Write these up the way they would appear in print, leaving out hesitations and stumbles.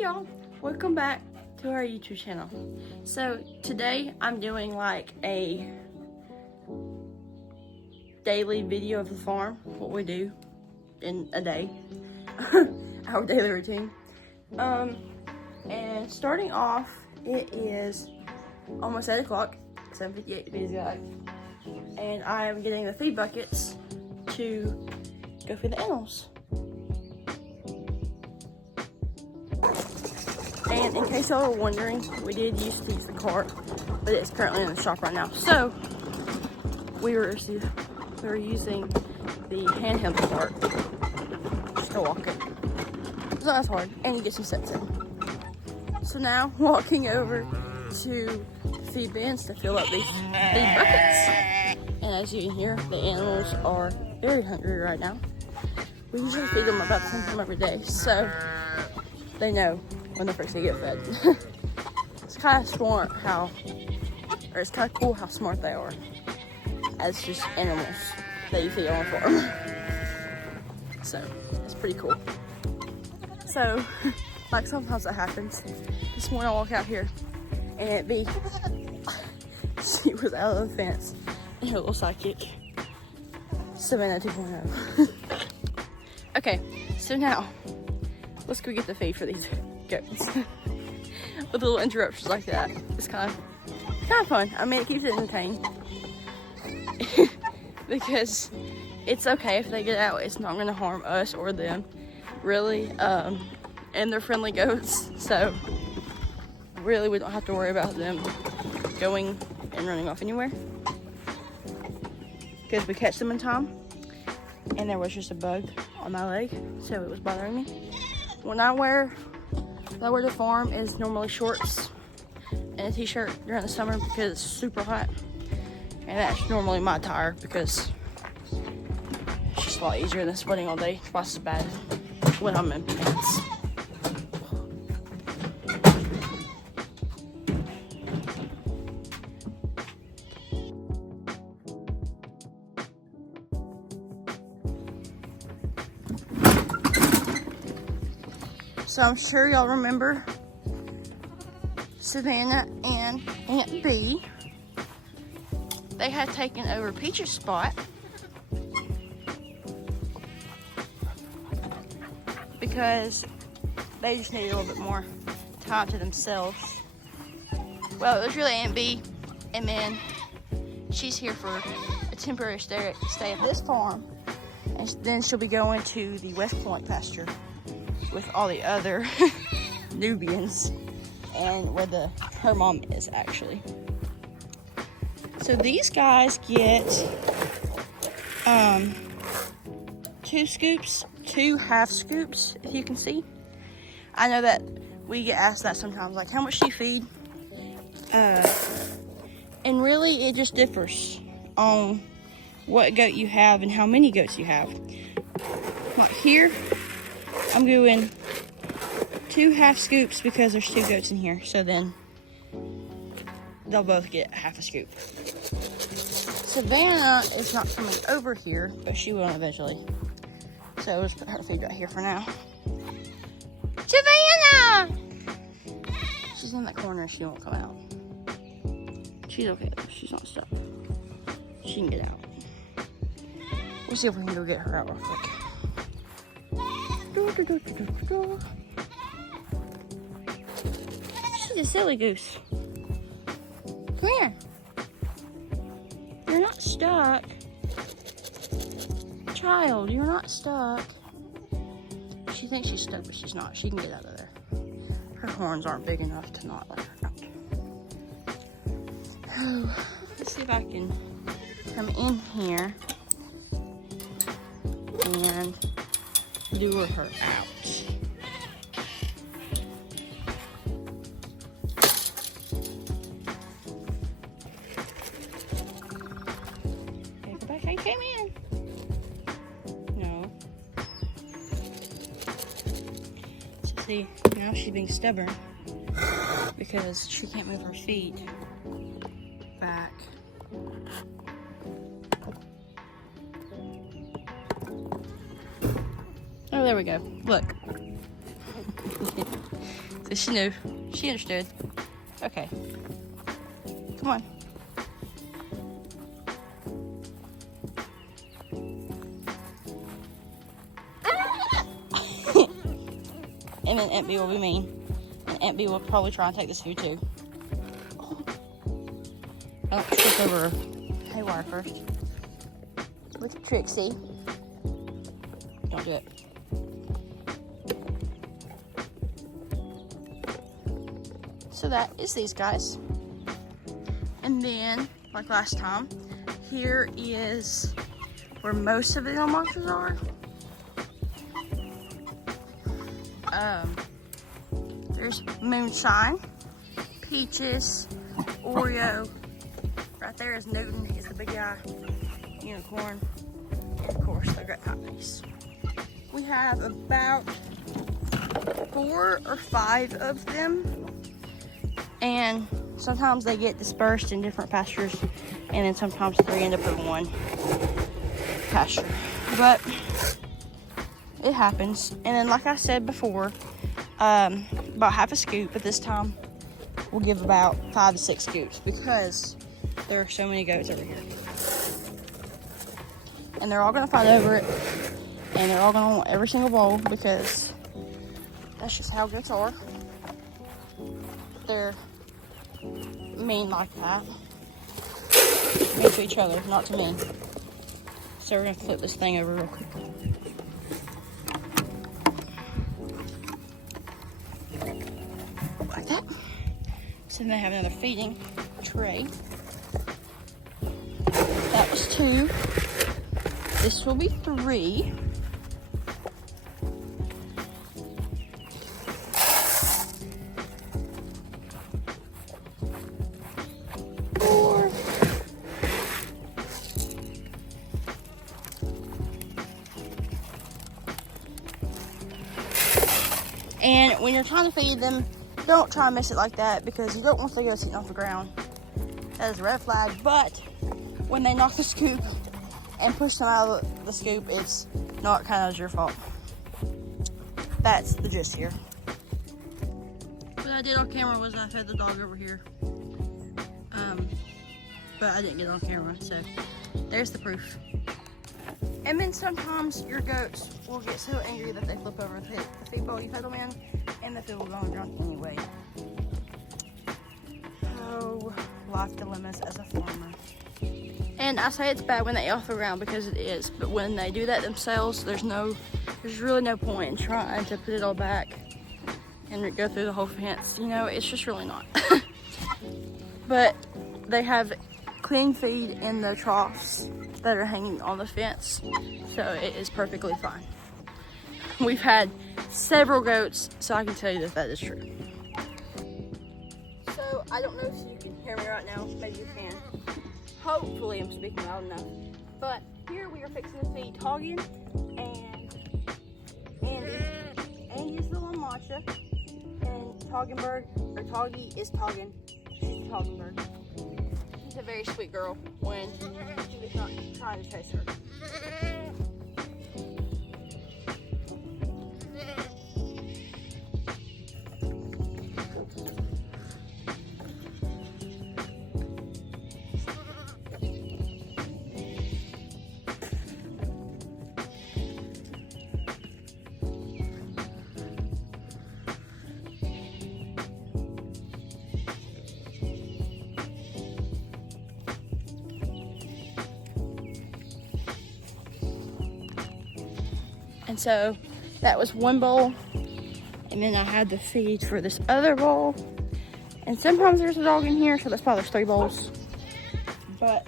Hey y'all, welcome back to our YouTube channel. So today I'm doing like a daily video of the farm, what we do in a day, our daily routine. And starting off, it is almost 8 o'clock, 7:58 to be exact, and I am getting the feed buckets to go feed the animals. And in case y'all were wondering, we did used to use the cart, but it's currently in the shop right now. So we were using the handheld cart just to walk it. So that's hard, and you get some steps in. So now walking over to the feed bins to fill up these feed buckets. And as you can hear, the animals are very hungry right now. We usually feed them about the same time every day, so they know when they're first to get fed. It's kind of smart it's kind of cool how smart they are as just animals that you feed on a farm. So it's pretty cool. So like sometimes that happens. This morning I walk out here and she was out of the fence and her little sidekick, Savannah 2.0. Okay, so now let's go get the feed for these goats. With little interruptions like that, it's kind of fun. I mean, it keeps it entertained because it's okay if they get out. It's not going to harm us or them, really. And they're friendly goats, so really we don't have to worry about them going and running off anywhere because we catch them in time. And there was just a bug on my leg, so it was bothering me. When I wear to farm is normally shorts and a t-shirt during the summer because it's super hot, and that's normally my attire because it's just a lot easier than sweating all day. Twice as bad when I'm in pants. So I'm sure y'all remember Savannah and Aunt B. They had taken over Peach's spot because they just needed a little bit more time to themselves. Well, it was really Aunt B, and then she's here for a temporary stay at this farm, and then she'll be going to the West Point pasture with all the other Nubians and where her mom is actually. So these guys get 2 half scoops, if you can see. I know that we get asked that sometimes, like how much do you feed? And really it just differs on what goat you have and how many goats you have. Like here, I'm doing 2 half scoops because there's 2 goats in here. So then they'll both get half a scoop. Savannah is not coming over here, but she will eventually. So we'll just put her feed right here for now. Savannah! She's in that corner. She won't come out. She's okay though. She's not stuck. She can get out. We'll see if we can go get her out real quick. She's a silly goose. Come here. You're not stuck. Child, you're not stuck. She thinks she's stuck, but she's not. She can get out of there. Her horns aren't big enough to not let her out. Oh, let's see if I can come in here and lure her out. Okay, go back how you came in. No. So see, now she's being stubborn because she can't move her feet back. Oh, there we go. Look. She knew. She understood. Okay. Come on. And then Aunt Bee will be mean. And Aunt Bee will probably try and take this food too. Oh, trip over haywire first. With Trixie. Don't do it. So that is these guys. And then, like last time, here is where most of the little monsters are. There's Moonshine, Peaches, Oreo. Right there is Newton, he's the big guy, Unicorn, and of course the Great Hot Piece. We have about 4 or 5 of them, and sometimes they get dispersed in different pastures, and then sometimes 3 end up in one pasture. But it happens. And then, like I said before, about half a scoop, but this time we'll give about 5 to 6 scoops because there are so many goats over here. And they're all gonna fight over it, and they're all gonna want every single bowl because that's just how goats are. They're mean like that. Mean to each other, not to me. So we're gonna flip this thing over real quick. Like that. So then they have another feeding tray. That was 2. This will be 3. And when you're trying to feed them, don't try and miss it like that because you don't want the goats sitting off the ground. That is a red flag. But when they knock the scoop and push them out of the scoop, it's not kind of your fault. That's the gist here. What I did on camera was I fed the dog over here. But I didn't get it on camera, so there's the proof. And then sometimes your goats will get so angry that they flip over the feed bowl you fed them in, and the food will go on drunk anyway. Oh, life dilemmas as a farmer. And I say it's bad when they eat off the ground because it is, but when they do that themselves, there's really no point in trying to put it all back and go through the whole fence. You know, it's just really not. But they have clean feed in the troughs that are hanging on the fence, so it is perfectly fine. We've had several goats, so I can tell you that that is true. So I don't know if you can hear me right now. Maybe you can. Hopefully I'm speaking loud enough. But here we are fixing to feed Toggin and Andy. Andy's the little matcha, and Toggenberg, or Toggy, is Toggin. She's the Toggenberg. She's a very sweet girl when she was not trying to chase her. And so that was one bowl, and then I had the feed for this other bowl. And sometimes there's a dog in here, so that's probably there's 3 bowls. But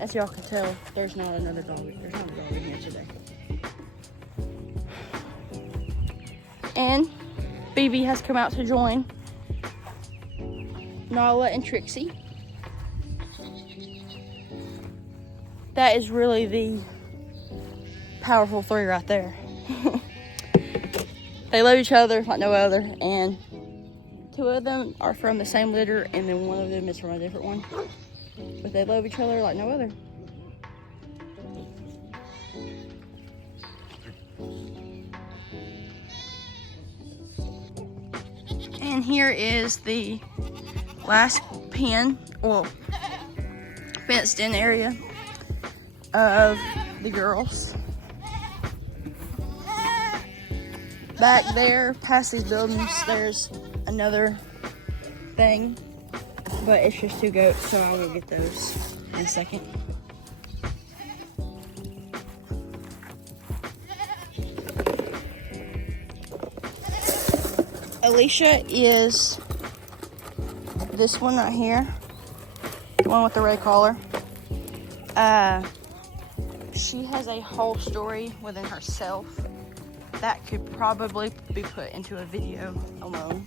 as y'all can tell, there's not another dog. There's not a dog in here today. And BB has come out to join Nala and Trixie. That is really the powerful 3 right there. They love each other like no other, and 2 of them are from the same litter, and then 1 of them is from a different one. But they love each other like no other. And here is the last pen, well, fenced in area of the girls. Back there, past these buildings, there's another thing, but it's just 2 goats, so I will get those in a second. Alicia is this one right here, the one with the red collar. She has a whole story within herself that could probably be put into a video alone,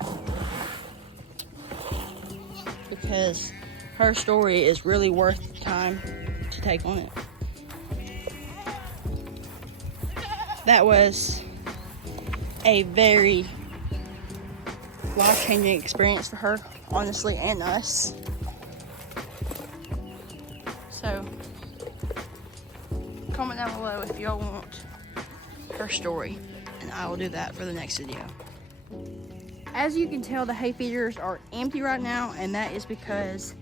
because her story is really worth the time to take on it. That was a very life-changing experience for her, honestly, and us. So comment down below if y'all want her story, and I will do that for the next video. As you can tell, the hay feeders are empty right now, and that is because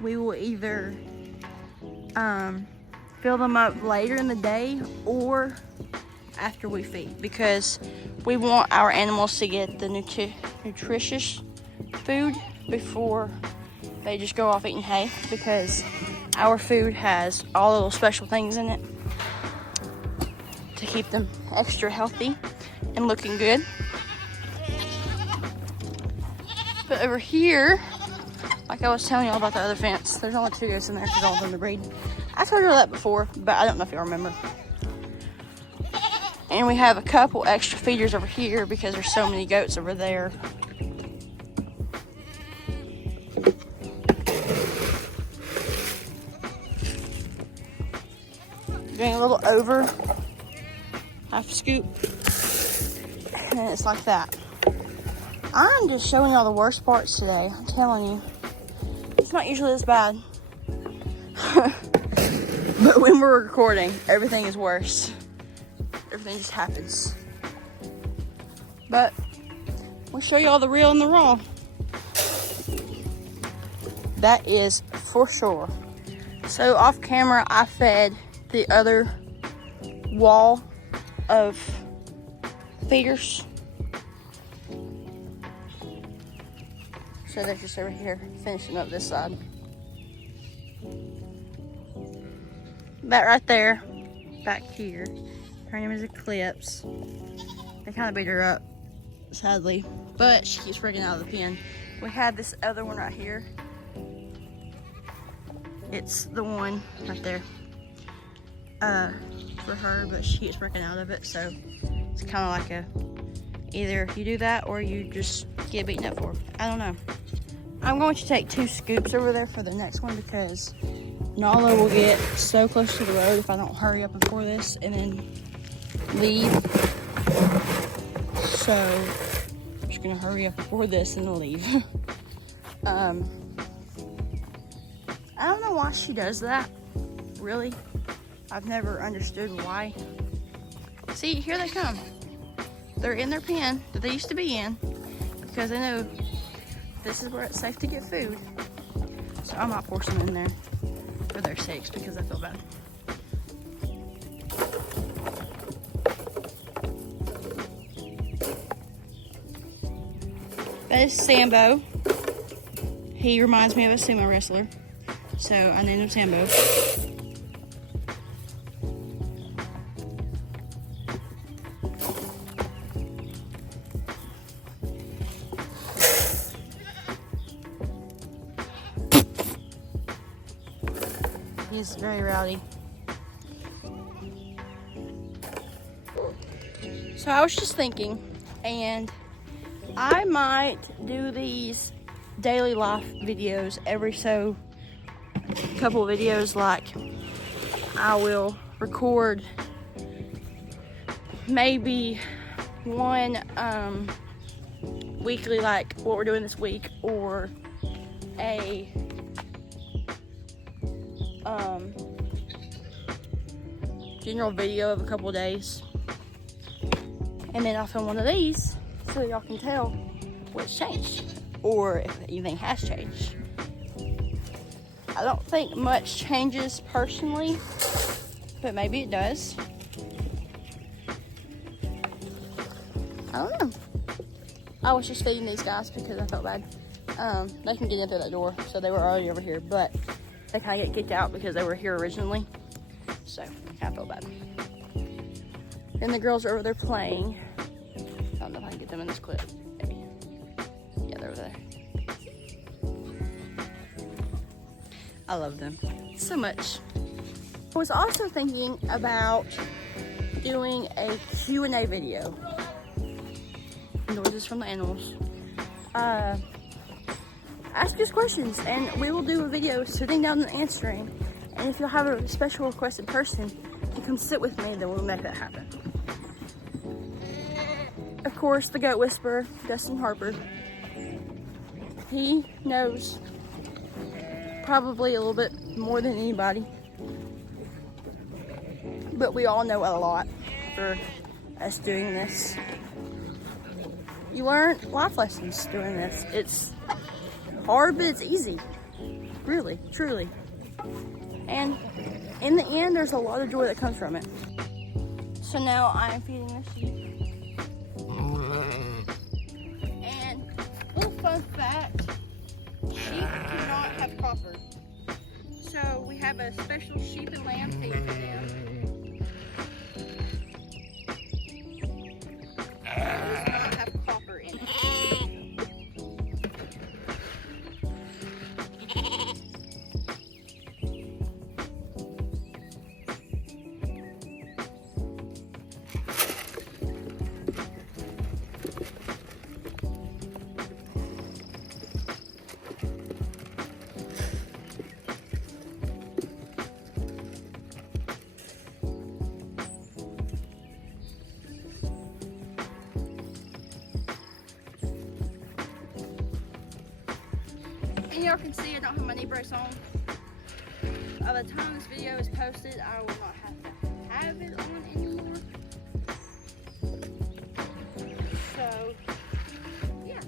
we will either fill them up later in the day or after we feed, because we want our animals to get the nutritious food before they just go off eating hay, because our food has all the little special things in it to keep them extra healthy and looking good. But over here, like I was telling y'all about the other fence, there's only 2 goats in there because I want them to breed. I told you that before, but I don't know if y'all remember. And we have a couple extra feeders over here because there's so many goats over there. Doing a little over, half scoop, and it's like that. I'm just showing y'all the worst parts today, I'm telling you. It's not usually this bad. But when we're recording, everything is worse. Everything just happens. But we'll show you all the real and the raw. That is for sure. So off camera, I fed the other wall of feeders. So they're just over here finishing up this side. That right there, back here, her name is Eclipse. They kind of beat her up, sadly, but she keeps breaking out of the pen. We had this other one right here. It's the one right there for her, but she keeps breaking out of it, so it's kind of like a, either you do that or you just get beaten up for. I don't know. I'm going to take 2 scoops over there for the next one because Nala will get so close to the road if I don't hurry up and pour this and then leave. So I'm just gonna hurry up and pour this and leave. I don't know why she does that, really. I've never understood why. See, here they come. They're in their pen that they used to be in because they know this is where it's safe to get food. So I might pour some in there for their sakes because I feel bad. That is Sambo. He reminds me of a sumo wrestler, so I named him Sambo. He's very rowdy. So I was just thinking, and I might do these daily life videos every so couple of videos. Like I will record maybe one weekly, like what we're doing this week, or a general video of a couple of days, and then I'll film one of these so y'all can tell what's changed or if anything has changed. I don't think much changes personally, but maybe it does. I don't know. I was just feeding these guys because I felt bad. They can get in through that door, so they were already over here, but they kind of get kicked out because they were here originally, so I kind of felt bad. Then the girls are over there playing. I don't know if I can get them in this clip. Maybe. Yeah, they're over there. I love them so much. I was also thinking about doing a Q&A video. Noises from the animals. Ask us questions and we will do a video sitting down and answering. And if you'll have a special requested person to come sit with me, then we'll make that happen. Of course, the goat whisperer, Dustin Harper. He knows probably a little bit more than anybody. But we all know a lot for us doing this. You learn life lessons doing this. It's hard, but it's easy. Really, truly. And in the end, there's a lot of joy that comes from it. So now I'm feeding the sheep. And little fun fact, sheep do not have copper. So we have a special sheep and lamb feed for them. It does not have copper in it. And y'all can see I don't have my knee brace on. By the time this video is posted, I will not have it on anymore. So, yeah.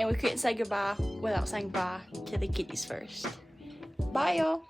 And we couldn't say goodbye without saying bye to the kitties first. Bye, y'all.